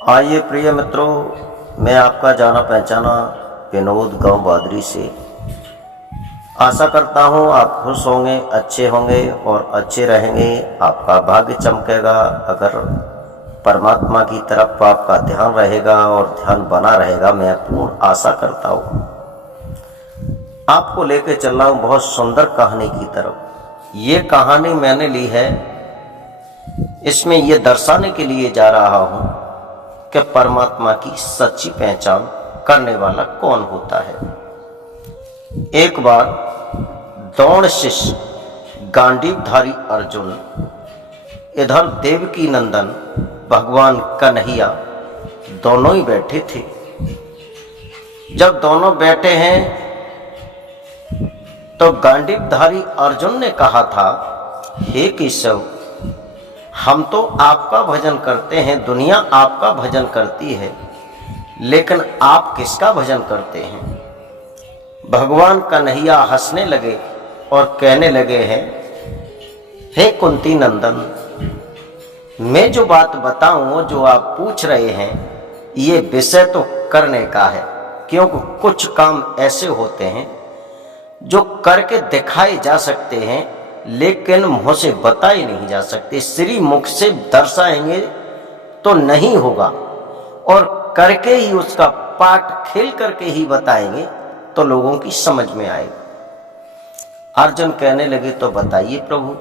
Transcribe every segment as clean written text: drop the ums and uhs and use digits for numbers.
आइए प्रिय मित्रों, मैं आपका जाना पहचाना विनोद गांव बादरी से। आशा करता हूं आप खुश होंगे, अच्छे होंगे और अच्छे रहेंगे। आपका भाग्य चमकेगा अगर परमात्मा की तरफ आपका ध्यान रहेगा और ध्यान बना रहेगा। मैं पूर्ण आशा करता हूं। आपको लेकर चल रहा हूं बहुत सुंदर कहानी की तरफ। ये कहानी मैंने ली है, इसमें यह दर्शाने के लिए जा रहा हूं कि परमात्मा की सच्ची पहचान करने वाला कौन होता है। एक बार द्रोण शिष्य गांडीवधारी अर्जुन, इधर देवकी नंदन भगवान कन्हैया दोनों ही बैठे थे। जब दोनों बैठे हैं तो गांडीवधारी अर्जुन ने कहा था, हे केशव, हम तो आपका भजन करते हैं, दुनिया आपका भजन करती है, लेकिन आप किसका भजन करते हैं? भगवान कन्हैया हंसने लगे और कहने लगे हैं, हे कुंती नंदन, मैं जो बात बताऊं, जो आप पूछ रहे हैं, ये विषय तो करने का है, क्योंकि कुछ काम ऐसे होते हैं जो करके दिखाए जा सकते हैं, लेकिन मुंह से बताए नहीं जा सकते। श्री मुख से दर्शाएंगे तो नहीं होगा, और करके ही उसका पाठ खेल करके ही बताएंगे तो लोगों की समझ में आएगा। अर्जुन कहने लगे, तो बताइए प्रभु।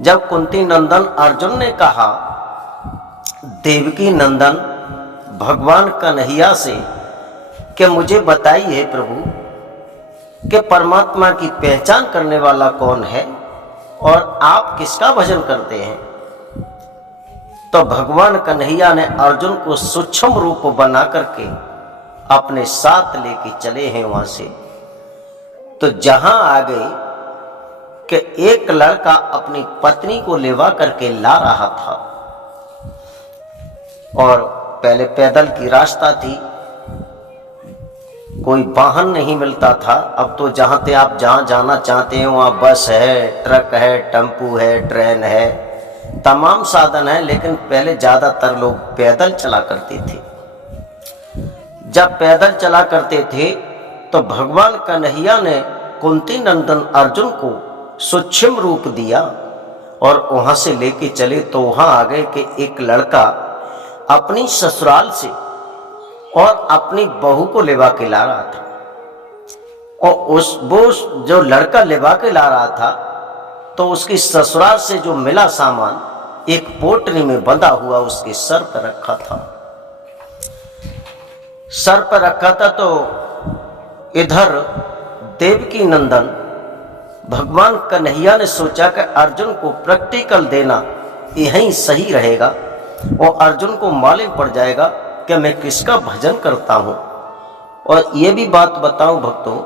जब कुंती नंदन अर्जुन ने कहा, देवकी नंदन भगवान कन्हैया से कि मुझे बताइए प्रभु कि परमात्मा की पहचान करने वाला कौन है और आप किसका भजन करते हैं, तो भगवान कन्हैया ने अर्जुन को सूक्ष्म रूप बना करके अपने साथ लेके चले हैं वहां से। तो जहां आ गए कि एक लड़का अपनी पत्नी को लेवा करके ला रहा था, और पहले पैदल की रास्ता थी, कोई वाहन नहीं मिलता था। अब तो जहाँ जाना चाहते हैं वहाँ बस है, ट्रक है, टेम्पू है, ट्रेन है, तमाम साधन है, लेकिन पहले ज़्यादातर लोग पैदल चला करते थे। जब पैदल चला करते थे तो भगवान कन्हैया ने कुंती नंदन अर्जुन को सूक्ष्म रूप दिया और वहाँ से लेके चले। तो वहाँ आ गए कि एक लड़का अपनी ससुराल से और अपनी बहू को लेवा के ला रहा था, और वो जो लड़का लेवा के ला रहा था तो उसकी ससुराल से जो मिला सामान एक पोटली में बंधा हुआ उसके सर पर रखा था। सर पर रखा था तो इधर देवकी नंदन भगवान कन्हैया ने सोचा कि अर्जुन को प्रैक्टिकल देना यही सही रहेगा, और अर्जुन को मालूम पड़ जाएगा कि मैं किसका भजन करता हूं। और ये भी बात बताऊं भक्तों,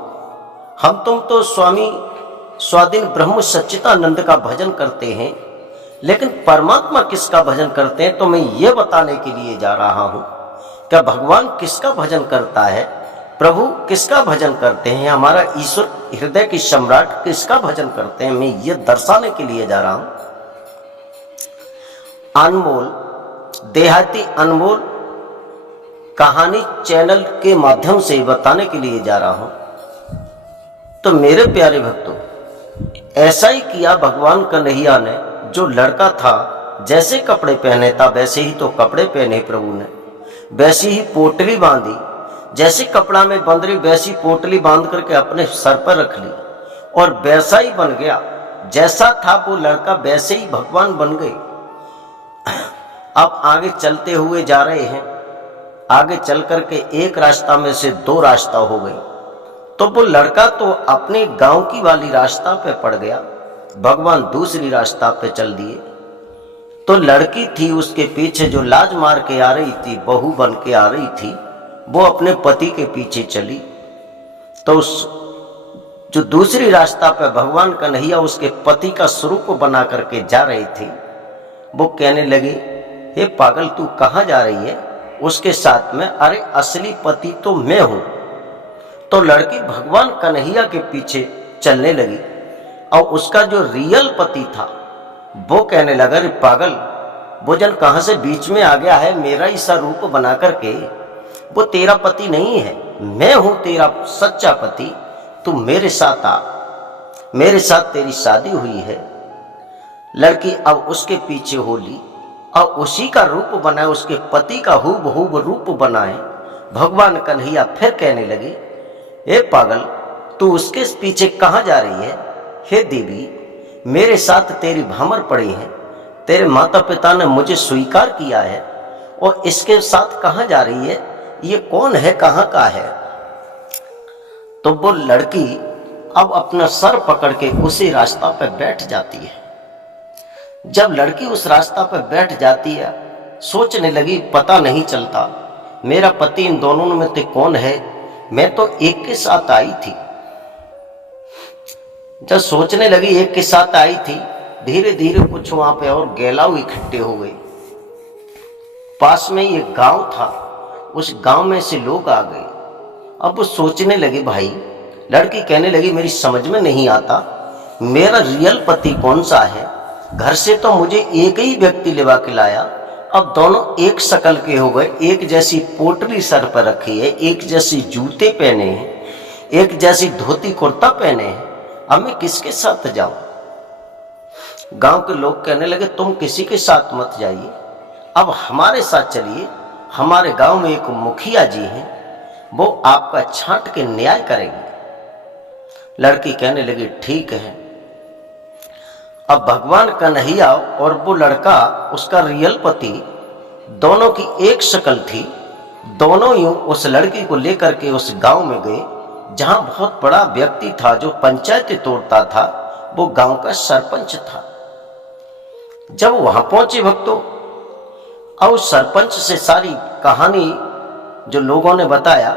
हम तुम तो स्वामी स्वाधीन ब्रह्म सच्चिदानंद का भजन करते हैं, लेकिन परमात्मा किसका भजन करते हैं, तो मैं ये बताने के लिए जा रहा हूं कि भगवान किसका भजन करता है, प्रभु किसका भजन करते हैं, हमारा ईश्वर हृदय की सम्राट किसका भजन करते हैं, मैं ये दर्शाने के लिए जा रहा हूं। अनमोल देहाती अनमोल कहानी चैनल के माध्यम से बताने के लिए जा रहा हूं। तो मेरे प्यारे भक्तों, ऐसा ही किया भगवान कन्हैया ने। जो लड़का था जैसे कपड़े पहने था वैसे ही तो कपड़े पहने प्रभु ने, वैसी ही पोटली बांधी, जैसे कपड़ा में बंध रही वैसी पोटली बांध करके अपने सर पर रख ली, और वैसा ही बन गया। जैसा था वो लड़का वैसे ही भगवान बन गए। अब आगे चलते हुए जा रहे हैं, आगे चल करके एक रास्ता में से दो रास्ता हो गए, तो वो लड़का तो अपने गांव की वाली रास्ता पे पड़ गया, भगवान दूसरी रास्ता पे चल दिए। तो लड़की थी उसके पीछे जो लाज मार के आ रही थी, बहू बन के आ रही थी, वो अपने पति के पीछे चली। तो उस जो दूसरी रास्ता पे भगवान कन्हैया उसके पति का स्वरूप बना करके जा रही थी, वो कहने लगी, हे पागल तू कहाँ जा रही है? उसके साथ में, अरे असली पति तो मैं हूं। तो लड़की भगवान कन्हैया के पीछे चलने लगी, और उसका जो रियल पति था वो कहने लगा, रे पागल भोजन कहाँ से बीच में आ गया है, मेरा ही सा रूप बना करके। वो तेरा पति नहीं है, मैं हूं तेरा सच्चा पति। तू मेरे साथ आ, मेरे साथ तेरी शादी हुई है। लड़की अब उसके पीछे हो ली और उसी का रूप बनाए, उसके पति का हूबहू रूप बनाए। भगवान कन्हैया फिर कहने लगे, हे पागल, तू उसके पीछे कहाँ जा रही है? हे देवी, मेरे साथ तेरी भामर पड़ी है, तेरे माता पिता ने मुझे स्वीकार किया है, और इसके साथ कहाँ जा रही है? ये कौन है, कहाँ का है? तो वो लड़की अब अपना सर पकड़ के उसी रास्ता पर बैठ जाती है। जब लड़की उस रास्ता पर बैठ जाती है, सोचने लगी, पता नहीं चलता मेरा पति इन दोनों में से कौन है, मैं तो एक के साथ आई थी। जब सोचने लगी एक के साथ आई थी, धीरे धीरे कुछ वहां पे और गैलाव इकट्ठे हो गए। पास में ये गांव था, उस गांव में से लोग आ गए। अब वो सोचने लगे, भाई, लड़की कहने लगी, मेरी समझ में नहीं आता मेरा रियल पति कौन सा है। घर से तो मुझे एक ही व्यक्ति लेवा के लाया, अब दोनों एक शकल के हो गए, एक जैसी पोटली सर पर रखी है, एक जैसी जूते पहने हैं, एक जैसी धोती कुर्ता पहने हैं। अब मैं किसके साथ जाऊं? गांव के लोग कहने लगे, तुम किसी के साथ मत जाइए, अब हमारे साथ चलिए। हमारे गांव में एक मुखिया जी हैं, वो आपका छांट के न्याय करेंगे। लड़की कहने लगी, ठीक है। अब भगवान कन्हैया और वो लड़का, उसका रियल पति, दोनों की एक शक्ल थी। दोनों यूं उस लड़की को लेकर के उस गांव में गए, जहां बहुत बड़ा व्यक्ति था जो पंचायती तोड़ता था, वो गांव का सरपंच था। जब वहां पहुंचे भक्तों, और सरपंच से सारी कहानी जो लोगों ने बताया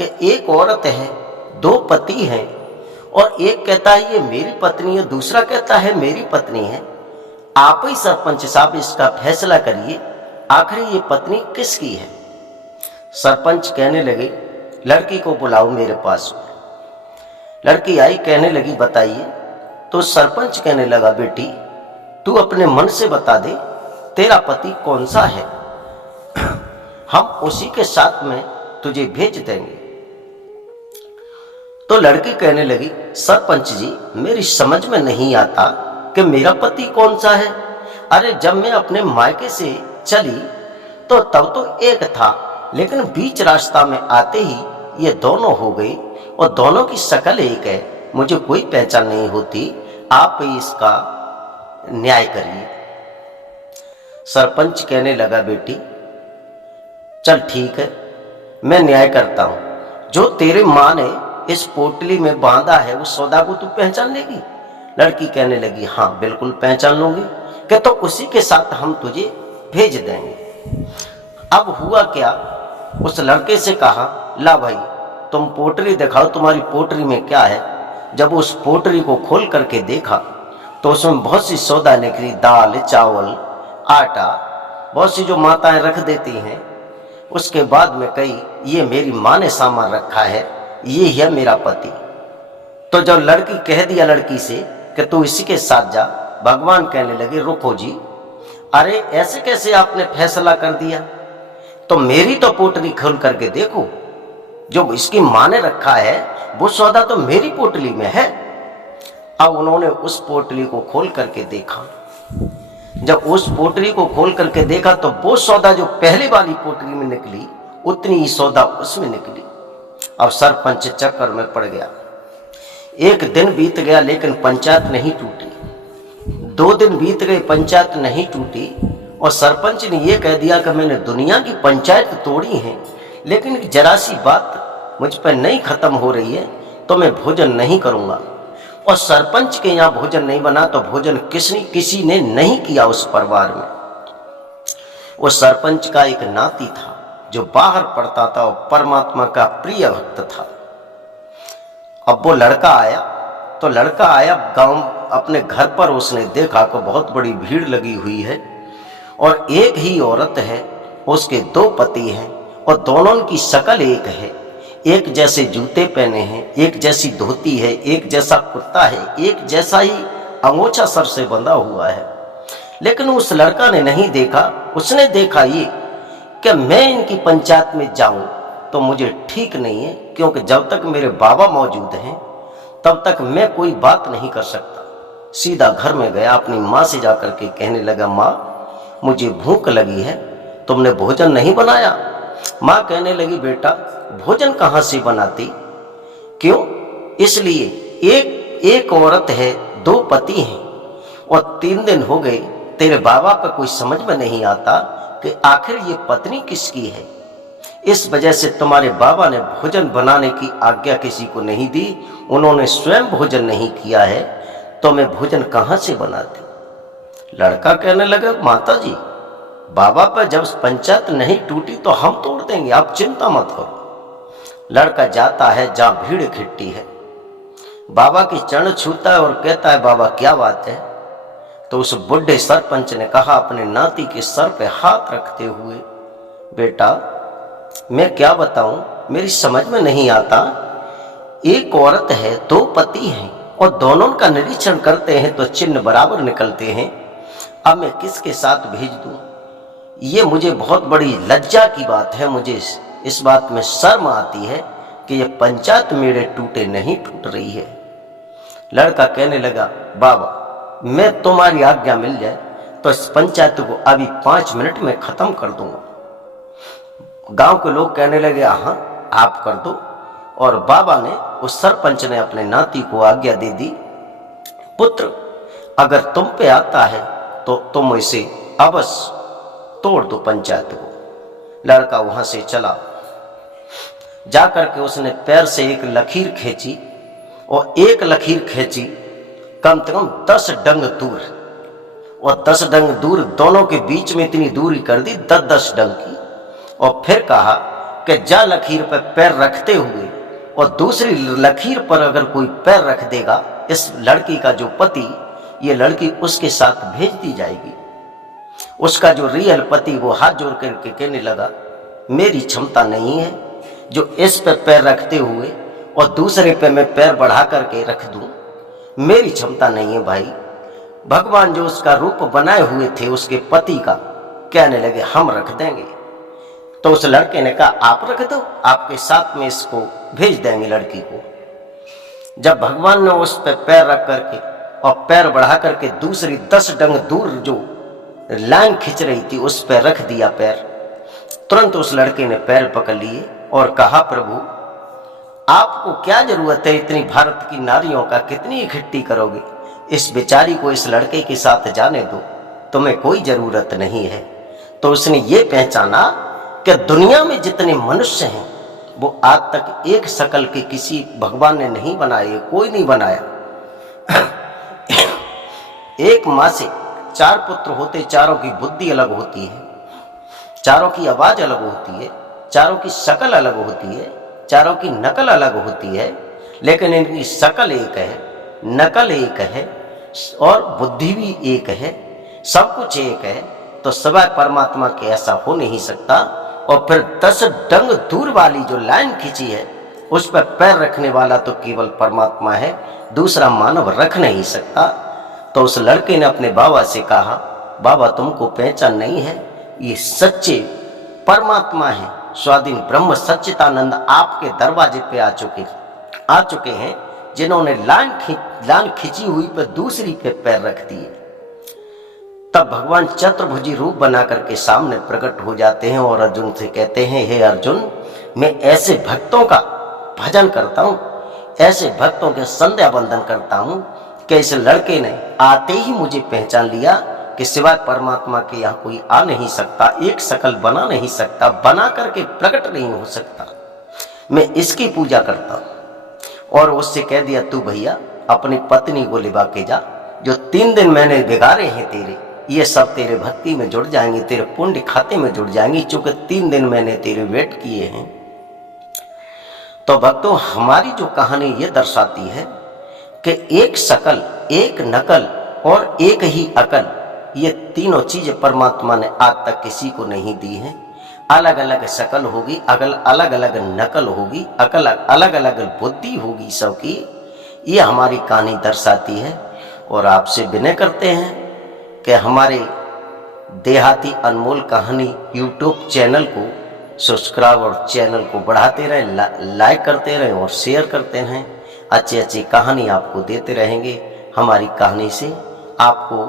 कि एक औरत है, दो पति हैं, और एक कहता है ये मेरी पत्नी है, दूसरा कहता है मेरी पत्नी है। आप ही सरपंच साहब इसका फैसला करिए, आखिर ये पत्नी किसकी है? सरपंच कहने लगे, लड़की को बुलाओ मेरे पास। लड़की आई, कहने लगी, बताइए। तो सरपंच कहने लगा, बेटी, तू अपने मन से बता दे तेरा पति कौन सा है, हम उसी के साथ में तुझे भेज देंगे। तो लड़की कहने लगी, सरपंच जी, मेरी समझ में नहीं आता कि मेरा पति कौन सा है। अरे जब मैं अपने मायके से चली तो तब तो एक था, लेकिन बीच रास्ता में आते ही ये दोनों हो गई, और दोनों की शक्ल एक है, मुझे कोई पहचान नहीं होती। आप ही इसका न्याय करिए। सरपंच कहने लगा, बेटी चल ठीक है, मैं न्याय करता हूं। जो तेरे मां ने इस पोटली में बांधा है, उस सौदा को तू पहचान लेगी? लड़की कहने लगी, हाँ बिल्कुल पहचान लूंगी। कि तो उसी के साथ हम तुझे भेज देंगे। अब हुआ क्या, उस लड़के से कहा, ला भाई तुम पोटली दिखाओ, तुम्हारी पोटली में क्या है। जब उस पोटली को खोल करके देखा तो उसमें बहुत सी सौदा निकली, दाल, चावल, आटा, बहुत सी जो माताएं रख देती हैं। उसके बाद में कही, ये मेरी माँ ने सामान रखा है, ये है मेरा पति। तो जब लड़की कह दिया लड़की से कि तू इसी के साथ जा, भगवान कहने लगे, रुको जी, अरे ऐसे कैसे आपने फैसला कर दिया? तो मेरी तो पोटली खोल करके देखो, जो इसकी माँ ने रखा है वो सौदा तो मेरी पोटली में है। अब उन्होंने उस पोटली को खोल करके देखा। जब उस पोटली को खोल करके देखा तो वो सौदा जो पहली वाली पोटली में निकली, उतनी ही सौदा उसमें निकली। अब सरपंच चक्कर में पड़ गया। एक दिन बीत गया लेकिन पंचायत नहीं टूटी, 2 दिन बीत गए, पंचायत नहीं टूटी, और सरपंच ने यह कह दिया कि मैंने दुनिया की पंचायत तोड़ी है, लेकिन जरा सी बात मुझ पर नहीं खत्म हो रही है, तो मैं भोजन नहीं करूंगा। और सरपंच के यहाँ भोजन नहीं बना तो भोजन किसी ने नहीं किया उस परिवार में। वो सरपंच का एक नाती था जो बाहर पढ़ता था और परमात्मा का प्रिय भक्त था। अब वो लड़का आया, तो लड़का आया गांव अपने घर पर, उसने देखा कि बहुत बड़ी भीड़ लगी हुई है और एक ही औरत है, उसके 2 पति हैं और दोनों की शक्ल एक है, एक जैसे जूते पहने हैं, एक जैसी धोती है, एक जैसा कुर्ता है, एक जैसा ही अंगोछा सर से बंधा हुआ है। लेकिन उस लड़का ने नहीं देखा। उसने देखा ये कि मैं इनकी पंचायत में जाऊं तो मुझे ठीक नहीं है, क्योंकि जब तक मेरे बाबा मौजूद हैं तब तक मैं कोई बात नहीं कर सकता। सीधा घर में गया, अपनी माँ से जाकर के कहने लगा, माँ मुझे भूख लगी है, तुमने भोजन नहीं बनाया? माँ कहने लगी, बेटा भोजन कहाँ से बनाती? क्यों? इसलिए एक औरत है, 2 पति हैं और 3 दिन हो गए, तेरे बाबा पर कोई समझ में नहीं आता कि आखिर ये पत्नी किसकी है। इस वजह से तुम्हारे बाबा ने भोजन बनाने की आज्ञा किसी को नहीं दी, उन्होंने स्वयं भोजन नहीं किया है, तो मैं भोजन कहाँ से बनाती? लड़का कहने लगा, माता जी बाबा पर जब पंचायत नहीं टूटी तो हम तोड़ देंगे, आप चिंता मत करो। लड़का जाता है जहां भीड़ इकट्ठी है, बाबा की चरण छूता है और कहता है, बाबा क्या बात है? तो उस बुढ़े सरपंच ने कहा अपने नाती के सर पे हाथ रखते हुए, बेटा मैं क्या बताऊं, मेरी समझ में नहीं आता। एक औरत है, 2 पति हैं और दोनों का निरीक्षण करते हैं तो चिन्ह बराबर निकलते हैं। अब मैं किसके साथ भेज दूं? ये मुझे बहुत बड़ी लज्जा की बात है, मुझे इस बात में शर्म आती है कि ये पंचायत मेरे टूटे नहीं टूट रही है। लड़का कहने लगा, बाबा मैं तुम्हारी आज्ञा मिल जाए तो इस पंचायत को अभी 5 मिनट में खत्म कर दूंगा। गांव के लोग कहने लगे, हाँ आप कर दो। और बाबा ने, उस सरपंच ने अपने नाती को आज्ञा दे दी, पुत्र अगर तुम पे आता है तो तुम इसे अवश्य तोड़ दो पंचायत को। लड़का वहां से चला, जाकर के उसने पैर से एक लकीर खींची और एक लकीर खींची कम से कम 10 डंग दूर, और 10 डंग दूर दोनों के बीच में इतनी दूरी कर दी 10-10 डंग की। और फिर कहा कि जा लकीर पर पैर रखते हुए और दूसरी लकीर पर अगर कोई पैर रख देगा, इस लड़की का जो पति, ये लड़की उसके साथ भेज दी जाएगी। उसका जो रियल पति वो हाथ जोड़ करके कहने लगा, मेरी क्षमता नहीं है जो इस पे पैर रखते हुए और दूसरे पे मैं पैर बढ़ा करके रख दूं, मेरी क्षमता नहीं है भाई। भगवान जो उसका रूप बनाए हुए थे उसके पति का, कहने लगे हम रख देंगे। तो उस लड़के ने कहा, आप रख दो, आपके साथ में इसको भेज देंगे लड़की को। जब भगवान ने उस पे पैर रख करके और पैर बढ़ा करके दूसरी 10 डंग दूर जो लाइन खींच रही थी उस पर रख दिया पैर, तुरंत उस लड़के ने पैर पकड़ लिए और कहा, प्रभु आपको क्या जरूरत है इतनी भारत की नारियों का, कितनी इकट्ठी करोगे? इस बेचारी को इस लड़के के साथ जाने दो, तुम्हें कोई जरूरत नहीं है। तो उसने ये पहचाना कि दुनिया में जितने मनुष्य हैं वो आज तक एक शकल के किसी भगवान ने नहीं बनाए, कोई नहीं बनाया। एक माँ से 4 पुत्र होते, चारों की बुद्धि अलग होती है, चारों की आवाज अलग होती है, चारों की शक्ल अलग होती है, चारों की नकल अलग होती है, लेकिन इनकी शक्ल एक है, नकल एक है और बुद्धि भी एक है, सब कुछ एक है। तो सवाय परमात्मा के ऐसा हो नहीं सकता। और फिर 10 डंग दूर वाली जो लाइन खींची है उस पर पैर रखने वाला तो केवल परमात्मा है, दूसरा मानव रख नहीं सकता। तो उस लड़के ने अपने बाबा से कहा, बाबा तुमको पहचान नहीं है, ये सच्चे परमात्मा है, स्वाधीन ब्रह्म सच्चिदानंद आपके दरवाजे पे आ चुके हैं, जिन्होंने लाइन खींची हुई पर दूसरी पे पैर रख दिए। तब भगवान चतुर्भुजी रूप बना करके सामने प्रकट हो जाते हैं और अर्जुन से कहते हैं, हे अर्जुन मैं ऐसे भक्तों का भजन करता हूँ, ऐसे भक्तों के संध्या बंदन करता हूँ कि इस लड़के ने आते ही मुझे पहचान लिया कि सिवाय परमात्मा के यहाँ कोई आ नहीं सकता, एक शकल बना नहीं सकता, बना करके प्रकट नहीं हो सकता, मैं इसकी पूजा करता हूँ। और उससे कह दिया, तू भैया अपनी पत्नी को लिवा के जा, जो 3 दिन मैंने बिगाड़े हैं तेरे, ये सब तेरे भक्ति में जुड़ जाएंगे, तेरे पुण्य खाते में जुड़ जाएंगे, चूंकि 3 दिन मैंने तेरे वेट किए हैं। तो भक्तों हमारी जो कहानी ये दर्शाती है कि एक शकल, एक नकल और एक ही अकल, ये तीनों चीजें परमात्मा ने आज तक किसी को नहीं दी हैं। अलग अलग शकल होगी, अलग अलग नकल होगी, अलग अलग बुद्धि होगी सबकी, ये हमारी कहानी दर्शाती है। और आपसे विनय करते हैं कि हमारे देहाती अनमोल कहानी यूट्यूब चैनल को सब्सक्राइब और चैनल को बढ़ाते रहें, लाइक करते रहें और शेयर करते रहें। अच्छी अच्छी कहानी आपको देते रहेंगे। हमारी कहानी से आपको